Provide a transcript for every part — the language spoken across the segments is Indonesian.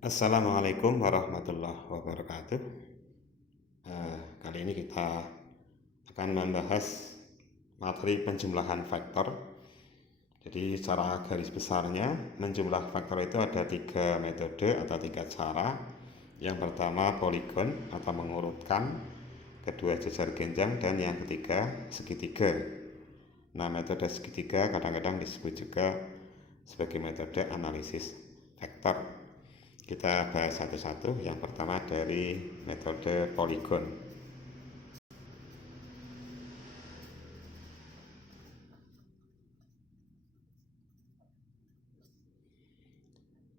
Assalamualaikum warahmatullahi wabarakatuh. Kali ini kita akan membahas materi penjumlahan vektor. Jadi secara garis besarnya menjumlah vektor itu ada 3 metode atau 3 cara. Yang pertama poligon atau mengurutkan, kedua jejar genjang, dan yang ketiga segitiga. Nah, metode segitiga kadang-kadang disebut juga sebagai metode analisis vektor. Kita bahas satu-satu. Yang pertama dari metode poligon.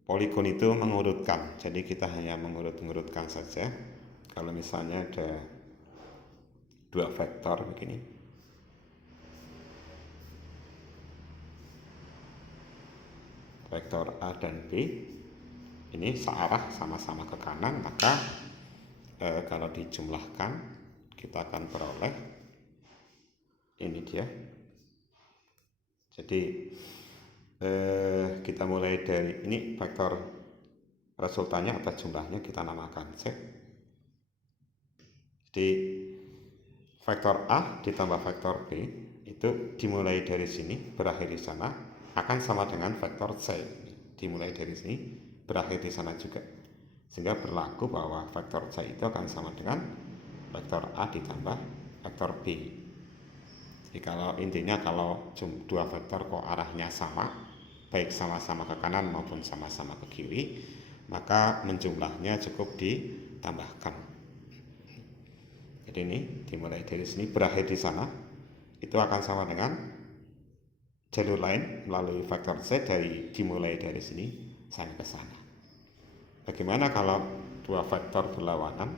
Poligon itu mengurutkan, jadi kita hanya mengurutkan saja. Kalau misalnya ada dua vektor begini, vektor A dan B, ini searah sama-sama ke kanan, maka kalau dijumlahkan kita akan peroleh ini dia. Jadi kita mulai dari ini, vektor resultannya atau jumlahnya kita namakan Z. Jadi vektor A ditambah vektor B itu dimulai dari sini berakhir di sana akan sama dengan vektor C, dimulai dari sini berakhir di sana juga, sehingga berlaku bahwa vektor C itu akan sama dengan vektor A ditambah vektor B. Jadi kalau intinya kalau dua vektor kok arahnya sama, baik sama-sama ke kanan maupun sama-sama ke kiri, maka menjumlahnya cukup ditambahkan. Jadi ini dimulai dari sini berakhir di sana, itu akan sama dengan jalur lain melalui vektor C dimulai dari sini sampai ke sana. Bagaimana kalau dua vektor berlawanan?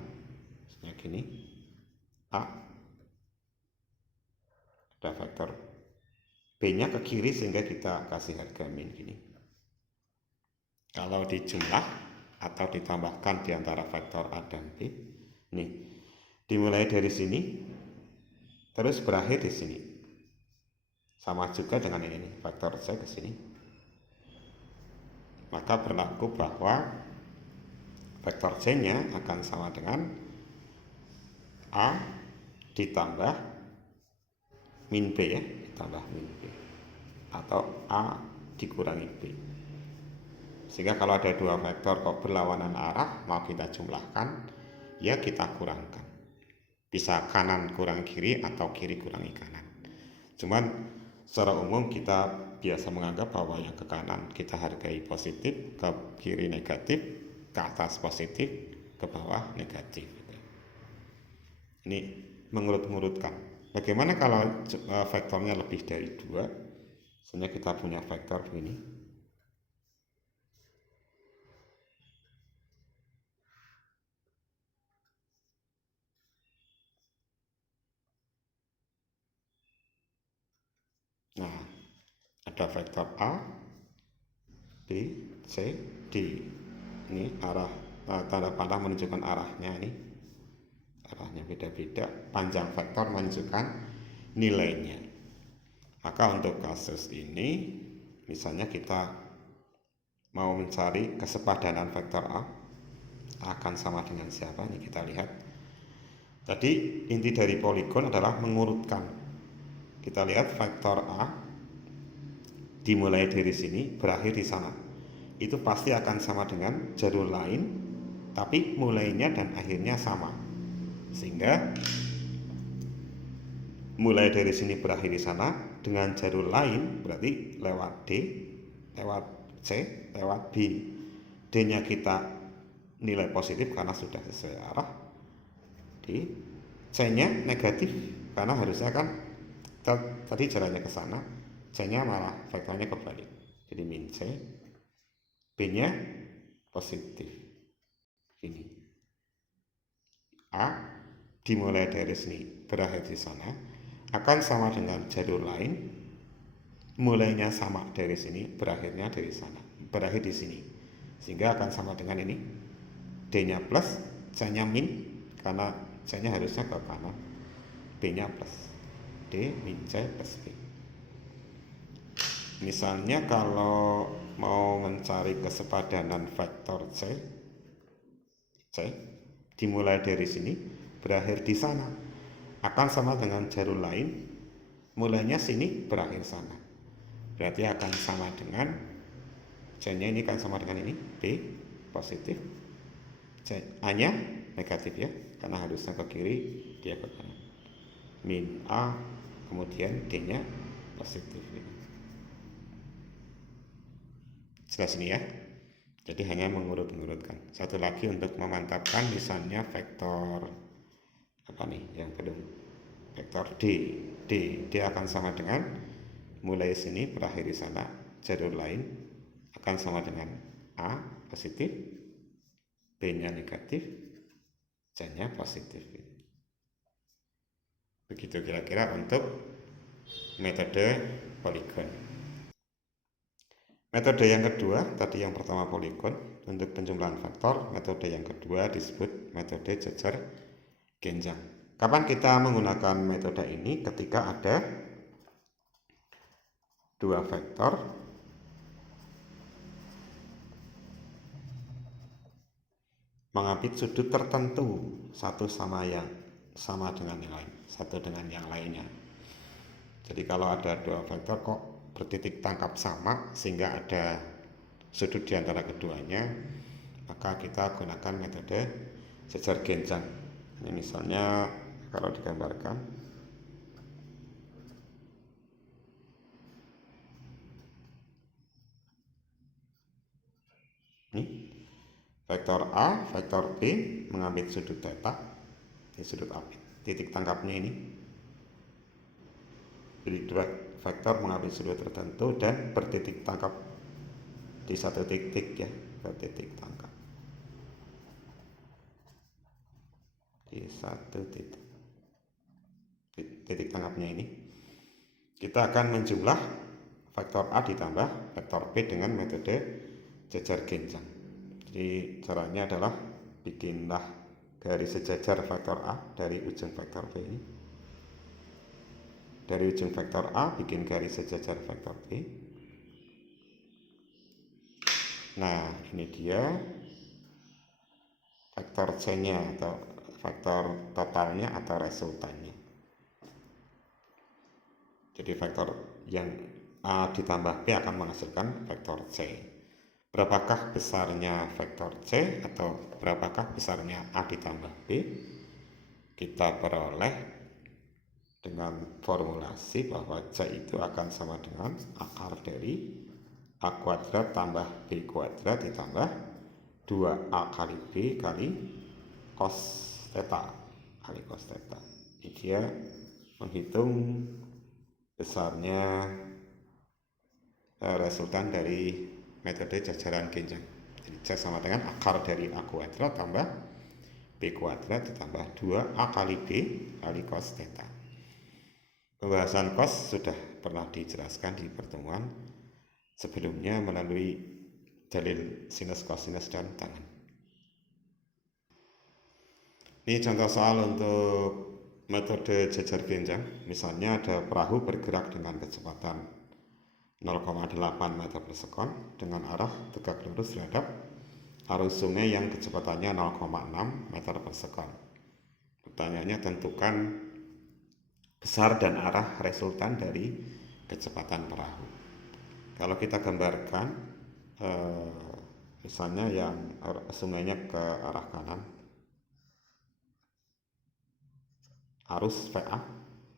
Misalnya gini, A, ada vektor B-nya ke kiri sehingga kita kasih harga min gini. Kalau dijumlah atau ditambahkan di antara vektor A dan B, nih dimulai dari sini terus berakhir di sini. Sama juga dengan ini, vektor C ke sini. Maka berlaku bahwa vektor C-nya akan sama dengan A ditambah min B, ya, ditambah min B, atau A dikurangi B. Sehingga kalau ada dua vektor kok berlawanan arah, mau kita jumlahkan, ya kita kurangkan. Bisa kanan kurang kiri atau kiri kurangi kanan. Cuman secara umum kita biasa menganggap bahwa yang ke kanan kita hargai positif, ke kiri negatif, ke atas positif, ke bawah negatif. Ini mengurut-ngurutkan. Bagaimana kalau vektornya lebih dari 2? Misalnya kita punya vektor begini. Nah, ada vektor A, B, C, D. Ini arah tanda panah menunjukkan arahnya ini. Arahnya beda-beda, panjang vektor menunjukkan nilainya. Maka untuk kasus ini, misalnya kita mau mencari kesepadanan vektor A akan sama dengan siapa? Ini kita lihat. Tadi inti dari poligon adalah mengurutkan. Kita lihat vektor A dimulai dari sini berakhir di sana. Itu pasti akan sama dengan jalur lain, tapi mulainya dan akhirnya sama. Sehingga mulai dari sini berakhir di sana dengan jalur lain, berarti lewat D, lewat C, lewat B. D-nya kita nilai positif karena sudah sesuai arah. D, C-nya negatif karena harusnya kan tadi jalannya ke sana, C-nya malah vektornya kebalik. Jadi min C, B-nya positif. Ini A dimulai dari sini berakhir di sana akan sama dengan jalur lain, mulainya sama dari sini, berakhirnya dari sana, berakhir di sini, sehingga akan sama dengan ini, D-nya plus, C-nya min karena C-nya harusnya ke kanan, B-nya plus, D min C plus B. Misalnya kalau mau mencari kesepadanan vektor C dimulai dari sini berakhir di sana akan sama dengan jalur lain mulainya sini berakhir sana, berarti akan sama dengan C nya ini akan sama dengan ini B positif, C A nya negatif ya karena harusnya ke kiri dia ke kanan, min A kemudian D nya positif. Jelas ini ya. Jadi hanya mengurut-ngurutkan. Satu lagi untuk memantapkan misalnya vektor apa nih yang belum, vektor D akan sama dengan mulai sini berakhir di sana, jalur lain akan sama dengan A positif, B nya negatif, C nya positif. Begitu kira-kira untuk metode poligon. Metode yang kedua, tadi yang pertama poligon untuk penjumlahan vektor, metode yang kedua disebut metode jejer genjang. Kapan kita menggunakan metode ini? Ketika ada dua vektor mengambil sudut tertentu satu sama dengan yang lain, satu dengan yang lainnya. Jadi kalau ada dua vektor kok bertitik tangkap sama sehingga ada sudut di antara keduanya, maka kita gunakan metode jejer genjang. Ini misalnya kalau digambarkan ini vektor A, vektor B mengambil sudut theta di sudut AB, titik tangkapnya ini. Jadi dua vektor mengambil sudut tertentu dan bertitik tangkap di satu titik ya, bertitik tangkap di satu titik tangkapnya ini. Kita akan menjumlah vektor A ditambah vektor B dengan metode jejer genjang. Jadi caranya adalah bikinlah garis sejajar vektor A dari ujung vektor B ini. Dari ujung vektor A bikin garis sejajar vektor B. Nah, ini dia vektor C-nya atau vektor totalnya atau resultannya. Jadi vektor yang A ditambah B akan menghasilkan vektor C. Berapakah besarnya vektor C atau berapakah besarnya A ditambah B? Kita peroleh dengan formulasi bahwa C itu akan sama dengan akar dari A kuadrat tambah B kuadrat ditambah 2A kali B kali cos theta kali cos theta. Ini dia menghitung besarnya resultan dari metode jajaran genjang. Jadi C sama dengan akar dari A kuadrat tambah B kuadrat ditambah 2A kali B kali cos theta. Pembahasan cos sudah pernah dijelaskan di pertemuan sebelumnya melalui dalil sinus, kosinus, dan tangan. Ini contoh soal untuk metode jejer genjang. Misalnya ada perahu bergerak dengan kecepatan 0,8 meter per sekon dengan arah tegak lurus terhadap arus sungai yang kecepatannya 0,6 meter per sekon. Pertanyaannya, tentukan besar dan arah resultan dari kecepatan perahu. Kalau kita gambarkan misalnya yang sungainya ke arah kanan, arus VA,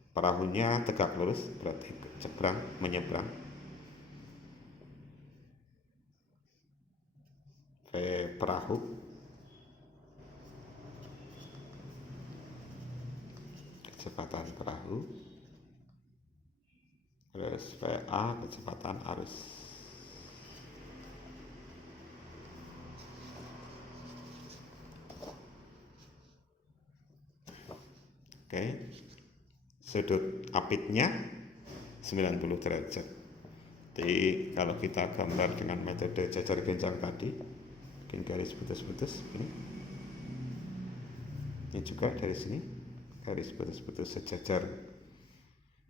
perahunya tegak lurus berarti menyeberang. V perahu kecepatan perahu, terus VA kecepatan arus. Oke, sudut apitnya 90 derajat. Jadi kalau kita gambar dengan metode jejer genjang tadi, bikin garis putus-putus ini juga dari sini garis putus-putus sejajar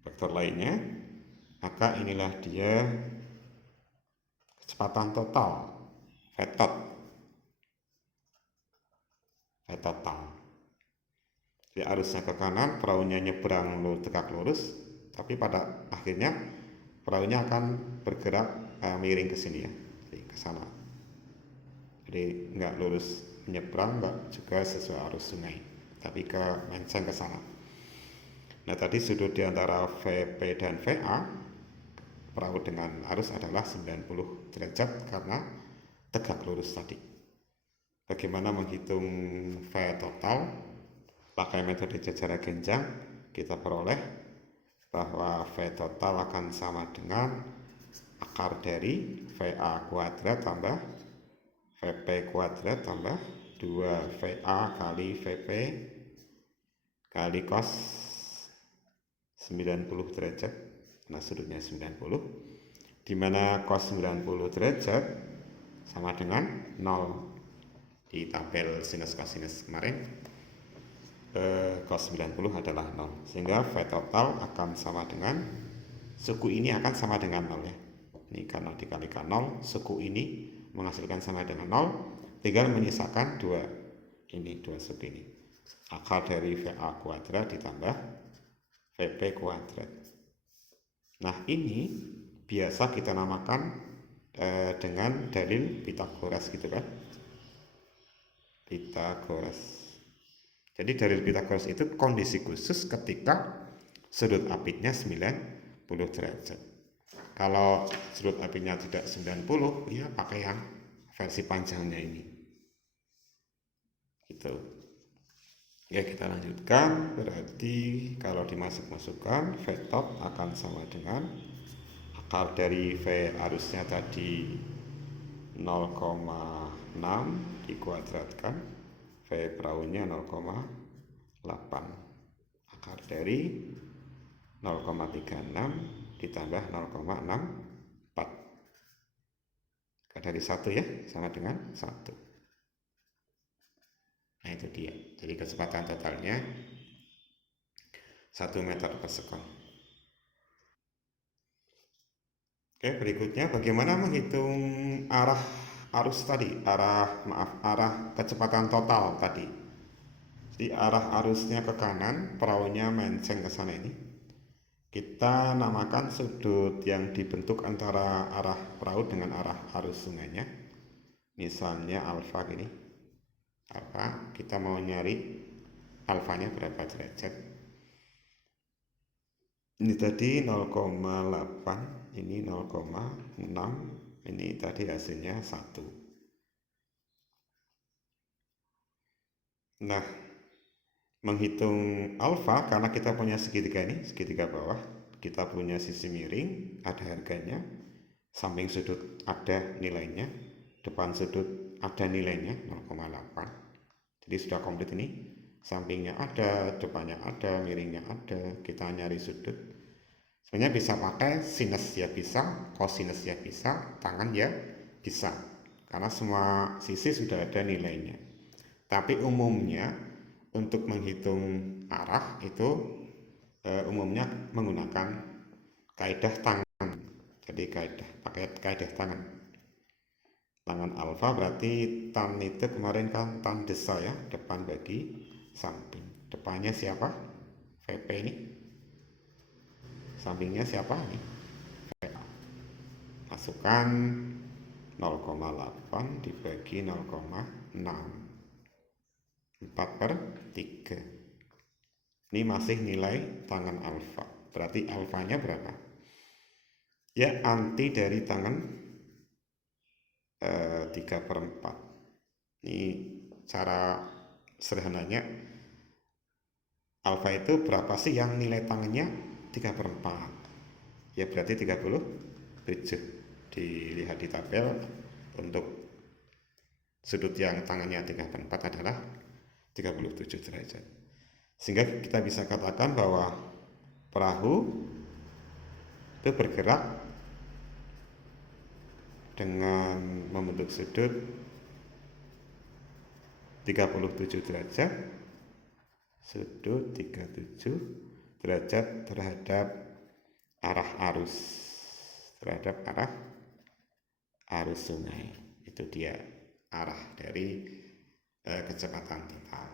vektor lainnya, maka inilah dia kecepatan total V total. Jadi arusnya ke kanan, perahunya nyebrang tegak lurus, tapi pada akhirnya perahunya akan bergerak miring ke sini ya, jadi ke sana. Jadi nggak lurus menyeberang, nggak juga sesuai arus sungai, tapi menceng ke sana. Nah tadi sudut di antara VP dan VA perahu dengan arus adalah 90 derajat karena tegak lurus tadi. Bagaimana menghitung V total? Pakai metode jajar genjang, kita peroleh bahwa V total akan sama dengan akar dari VA kuadrat tambah VP kuadrat tambah 2VA kali VP kali cos 90 derajat. Nah sudutnya 90, dimana cos 90 derajat sama dengan 0 di tabel sinus cosinus kemarin. Cos 90 adalah 0, sehingga V total akan sama dengan suku ini akan sama dengan 0 ya. Ini karena dikalikan 0, suku ini menghasilkan sama dengan 0, tinggal menyisakan dua suku ini. Akar dari VA kuadrat ditambah VP kuadrat. Nah ini biasa kita namakan dengan dalil Pitagoras gitu kan. Pitagoras. Jadi dalil Pitagoras itu kondisi khusus ketika sudut apitnya 90 derajat. Kalau sudut apitnya tidak 90, ya pakai yang versi panjangnya ini. Gitu. Ya kita lanjutkan, berarti kalau dimasuk-masukkan V top akan sama dengan akar dari V arusnya tadi 0,6 dikuadratkan V perahunya 0,8, akar dari 0,36 ditambah 0,64, akar dari 1 ya, sama dengan 1. Nah itu dia, jadi kecepatan totalnya 1 meter per sekon. Oke, berikutnya bagaimana menghitung arah arus tadi, arah kecepatan total tadi. Jadi arah arusnya ke kanan, perahunya menceng ke sana ini. Kita namakan sudut yang dibentuk antara arah perahu dengan arah arus sungainya. Misalnya alfa gini. Alfa, kita mau nyari alfanya berapa derajat. Ini tadi 0,8, ini 0,6, ini tadi hasilnya 1. Nah, menghitung alfa karena kita punya segitiga ini, segitiga bawah, kita punya sisi miring, ada harganya, samping sudut ada nilainya, depan sudut ada nilainya 0,8. Jadi sudah komplit ini, sampingnya ada, depannya ada, miringnya ada, kita nyari sudut. Sebenarnya bisa pakai sinus ya bisa, kosinus ya bisa, tangan ya bisa, karena semua sisi sudah ada nilainya. Tapi umumnya untuk menghitung arah itu umumnya menggunakan kaidah tangan. Jadi pakai kaidah tangan. Tangan alfa berarti tan itu kemarin kan tan desa ya, depan bagi samping. Depannya siapa? VP ini. Sampingnya siapa ini? VA. Masukkan 0,8 dibagi 0,6. 4/3. Ini masih nilai tangan alfa. Berarti alfanya berapa? Ya anti dari tangan 3/4. Ini cara sederhananya, alfa itu berapa sih yang nilai tangannya 3/4? Ya berarti 37. Dilihat di tabel, untuk sudut yang tangannya 3/4 adalah 37 derajat. Sehingga kita bisa katakan bahwa perahu itu bergerak dengan membentuk sudut 37 derajat, sudut 37 derajat terhadap arah arus, terhadap arah arus sungai. Itu dia arah dari kecepatan total.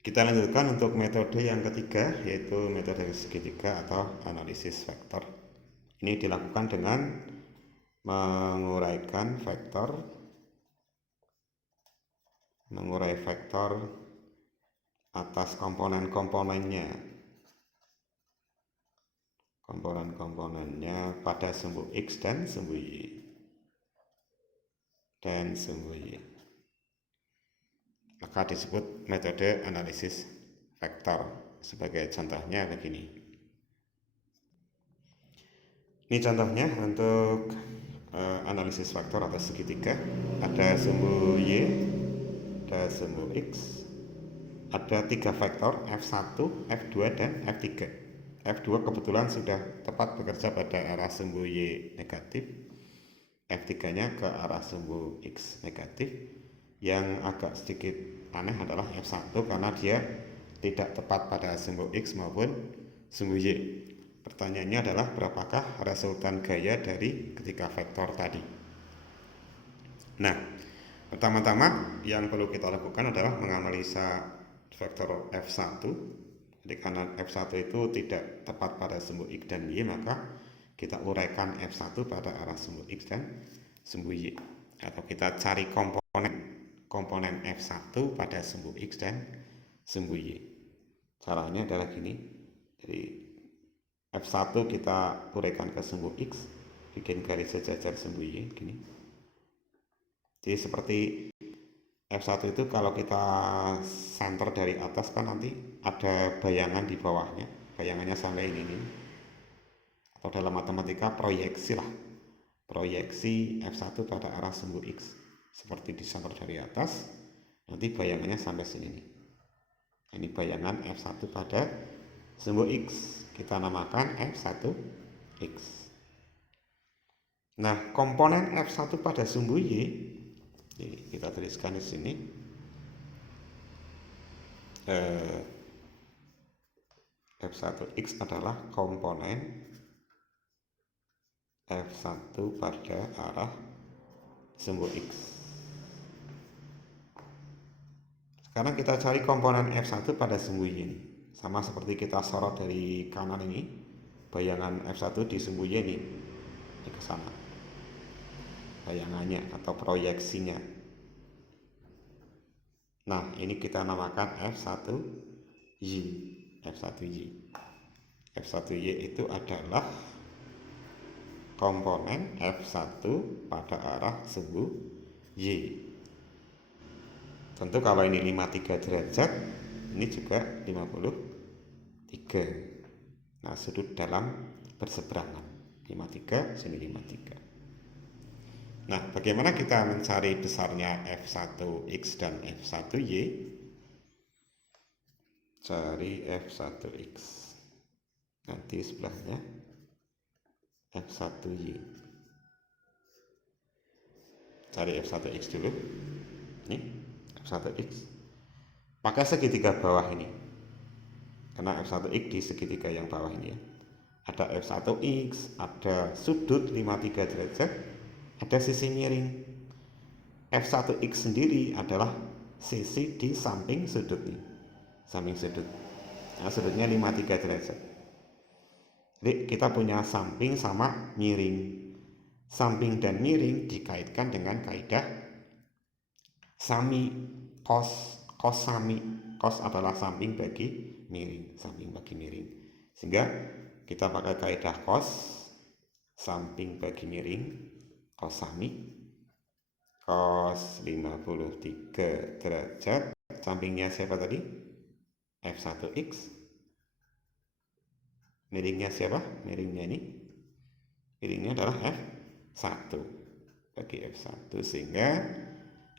Kita lanjutkan untuk metode yang ketiga, yaitu metode segitiga atau analisis vektor. Ini dilakukan dengan mengurai vektor atas komponen-komponennya pada sumbu X dan sumbu Y maka disebut metode analisis vektor. Sebagai contohnya begini, ini contohnya untuk analisis vektor atau segitiga. Ada sumbu Y, ada sumbu X, ada 3 vektor F1, F2, dan F3. F2 kebetulan sudah tepat bekerja pada arah sumbu Y negatif, F3 nya ke arah sumbu X negatif. Yang agak sedikit aneh adalah F1 karena dia tidak tepat pada sumbu X maupun sumbu Y. Pertanyaannya adalah berapakah resultan gaya dari ketiga vektor tadi. Nah, pertama-tama yang perlu kita lakukan adalah menganalisa vektor F1. Jadi karena F1 itu tidak tepat pada sumbu X dan Y, maka kita uraikan F1 pada arah sumbu X dan sumbu Y. Atau kita cari komponen F1 pada sumbu X dan sumbu Y. Caranya adalah gini. Jadi F1 kita uraikan ke sumbu X, bikin garis sejajar sumbu Y gini. Jadi seperti F1 itu kalau kita center dari atas kan nanti ada bayangan di bawahnya, bayangannya sampai ini. Atau dalam matematika proyeksi lah, proyeksi F1 pada arah sumbu X. Seperti di center dari atas, nanti bayangannya sampai sini nih. Ini bayangan F1 pada sumbu X, kita namakan F1X. Nah, komponen F1 pada sumbu Y, kita tuliskan di sini. F1X adalah komponen F1 pada arah sumbu X. Sekarang kita cari komponen F1 pada sumbu Y ini. Sama seperti kita sorot dari kanan ini, bayangan F1 di sumbu Y ini ke sana. Bayangannya atau proyeksinya. Nah, ini kita namakan F1Y. F1Y itu adalah komponen F1 pada arah sumbu Y. Tentu kalau ini 53 derajat, ini juga 53. Nah, sudut dalam berseberangan. 53, sini 53. Nah, bagaimana kita mencari besarnya F1X dan F1Y? Cari F1X. Nanti sebelahnya F1Y. Cari F1X dulu. Ini F1X. Pakai segitiga bawah ini. Karena F1X di segitiga yang bawah ini ya. Ada F1X, ada sudut 53 derajat, ada sisi miring. F1X sendiri adalah sisi di samping sudut nih. Samping sudut. Nah, sudutnya 53 derajat. Jadi kita punya samping sama miring. Samping dan miring dikaitkan dengan kaidah sami, cos sami. Cos adalah samping bagi miring, Sehingga kita pakai kaidah cos, samping bagi miring, cos sami, cos 53 derajat. Sampingnya siapa tadi? F1X. Miringnya siapa? Miringnya ini. Miringnya adalah F1 bagi F1. Sehingga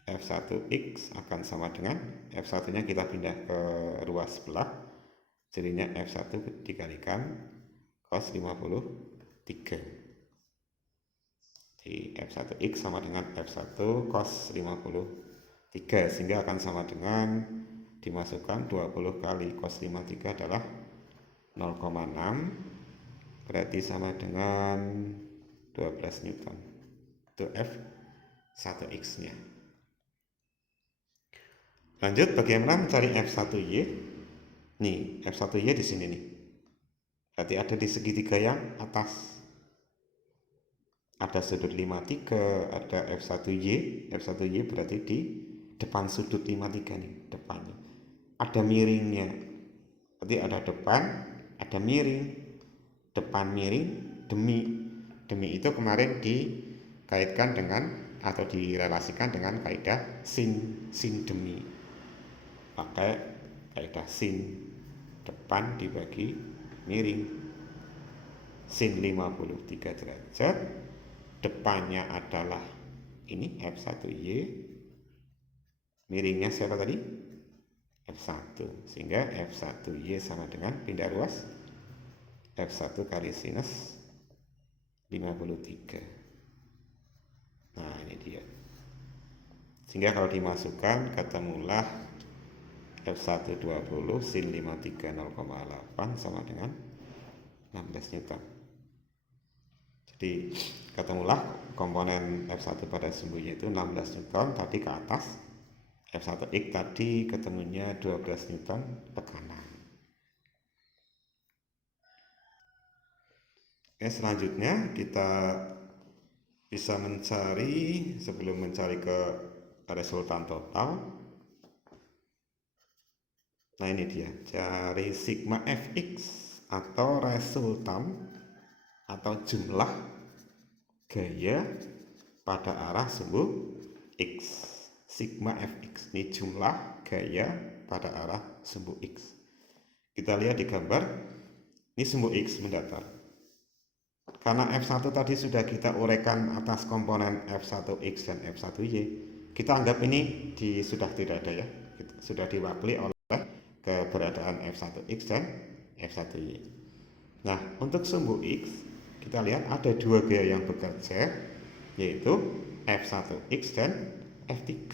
F1X akan sama dengan F1 nya kita pindah ke ruas sebelah. Jadinya F1 dikalikan cos 53. Jadi F1X sama dengan F1 cos 53. Sehingga akan sama dengan dimasukkan 20 kali cos 53 adalah 0,6, berarti sama dengan 12 Newton. itu F1X nya. Lanjut, bagaimana mencari F1Y? Nih, F1Y di sini nih. Berarti ada di segitiga yang atas. Ada sudut 53, ada F1Y. F1Y berarti di depan sudut 53 nih, depannya. Ada miringnya. Berarti ada depan, ada miring. Depan miring, demi. Demi itu kemarin dikaitkan dengan atau direlasikan dengan kaidah sin demi. Pakai kaidah sin, depan dibagi miring, sin 53 derajat, depannya adalah ini F1Y, miringnya siapa tadi? F1, sehingga F1Y sama dengan pindah ruas F1 kali sinus 53. Nah, ini dia. Sehingga kalau dimasukkan ketemulah F120 sin 53 0,8 sama dengan 16 Newton. Jadi ketemulah komponen F1 pada sumbunya itu 16 Newton tadi ke atas. F1X tadi ketemunya 12 Newton tekanan. Oke, selanjutnya kita bisa mencari, sebelum mencari ke resultan total, nah ini dia, cari sigma Fx atau resultan atau jumlah gaya pada arah sumbu X. Sigma Fx ini jumlah gaya pada arah sumbu X. Kita lihat di gambar, ini sumbu X mendatar. Karena F1 tadi sudah kita uraikan atas komponen F1X dan F1Y, kita anggap ini sudah tidak ada ya, sudah diwakili oleh keberadaan F1X dan F1Y. Nah, untuk sumbu X, kita lihat ada dua gaya yang bekerja, yaitu F1X dan F3.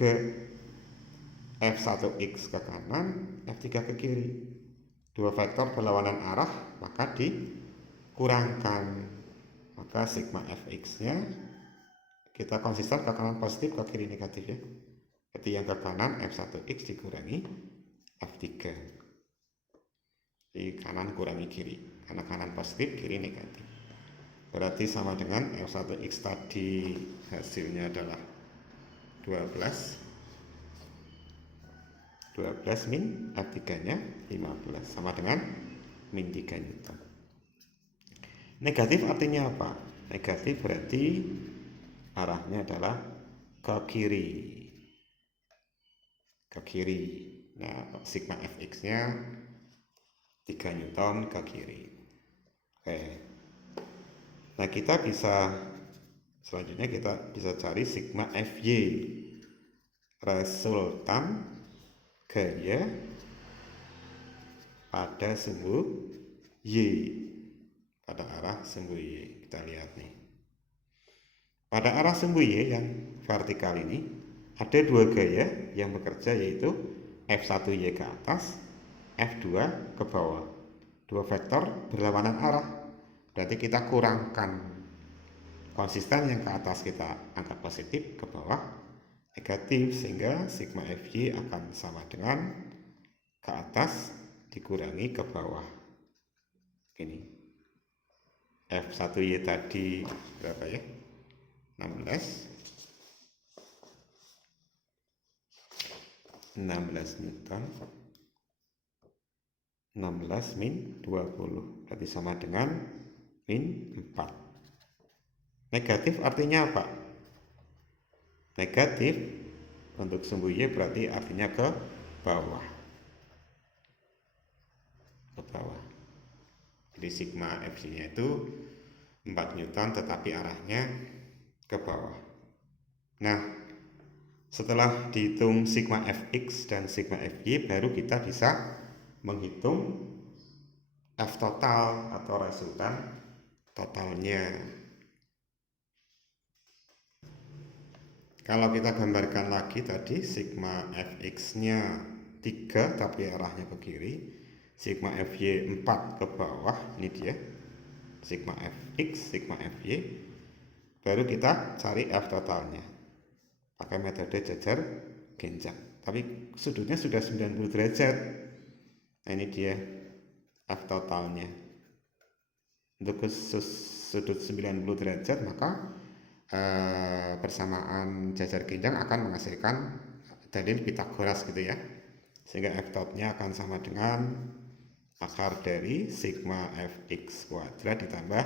F1X ke kanan, F3 ke kiri. Dua vektor berlawanan arah, maka dikurangkan. Maka sigma Fx-nya kita konsisten ke kanan positif, ke kiri negatif ya. Jadi yang ke kanan F1X dikurangi F3. Di kanan kurangi kiri, karena kanan positif, kiri negatif. Berarti sama dengan F1X tadi hasilnya adalah 12 min F3-nya 15, sama dengan min 3 Newton. Negatif artinya apa? Negatif berarti arahnya adalah ke kiri. Ke kiri. Nah, sigma Fx-nya 3 Newton ke kiri. Oke. Nah, kita bisa selanjutnya kita bisa cari sigma Fy, resultan gaya pada sumbu Y, pada arah sumbu Y. Kita lihat nih, pada arah sumbu Y yang vertikal ini ada dua gaya yang bekerja, yaitu F1Y ke atas, F2 ke bawah. Dua vektor berlawanan arah, berarti kita kurangkan konsisten yang ke atas, kita angkat positif, ke bawah negatif, sehingga sigma Fy akan sama dengan ke atas dikurangi ke bawah. Ini F1Y tadi berapa ya? 16 Newton, 16 min 20, berarti sama dengan min 4. Negatif artinya apa? Negatif untuk sumbu Y berarti artinya ke bawah. Ke bawah. Jadi sigma Fy-nya itu 4 Newton tetapi arahnya ke bawah. Nah, setelah dihitung sigma Fx dan sigma Fy, baru kita bisa menghitung F total atau resultan totalnya. Kalau kita gambarkan lagi tadi, sigma Fx-nya 3 tapi arahnya ke kiri, sigma Fy 4 ke bawah, ini dia sigma Fx, sigma Fy, baru kita cari F totalnya pakai metode jajar genjang. Tapi sudutnya sudah 90 derajat. Nah, ini dia F totalnya. Untuk sudut 90 derajat, maka persamaan jajar genjang akan menghasilkan dalil Pitagoras gitu ya. Sehingga F topnya akan sama dengan akar dari sigma fx kuadrat ditambah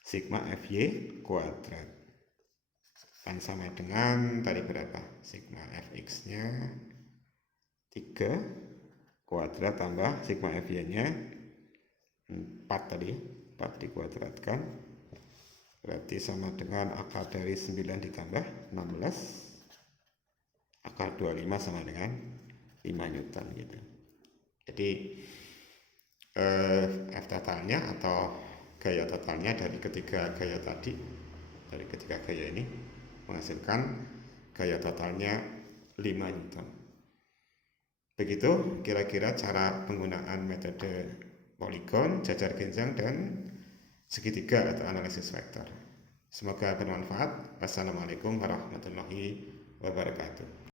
sigma fy kuadrat. Akan sama dengan tadi berapa? Sigma fx nya 3 kuadrat tambah sigma fy nya 4 tadi, 4 dikuadratkan, berarti sama dengan akar dari 9 ditambah 16, akar 25 sama dengan 5 Newton gitu. Jadi F totalnya atau gaya totalnya dari ketiga gaya tadi, dari ketiga gaya ini menghasilkan gaya totalnya 5 Newton. Begitu kira-kira cara penggunaan metode poligon, jajar genjang, dan segitiga atau analisis vektor. Semoga bermanfaat. Wassalamualaikum warahmatullahi wabarakatuh.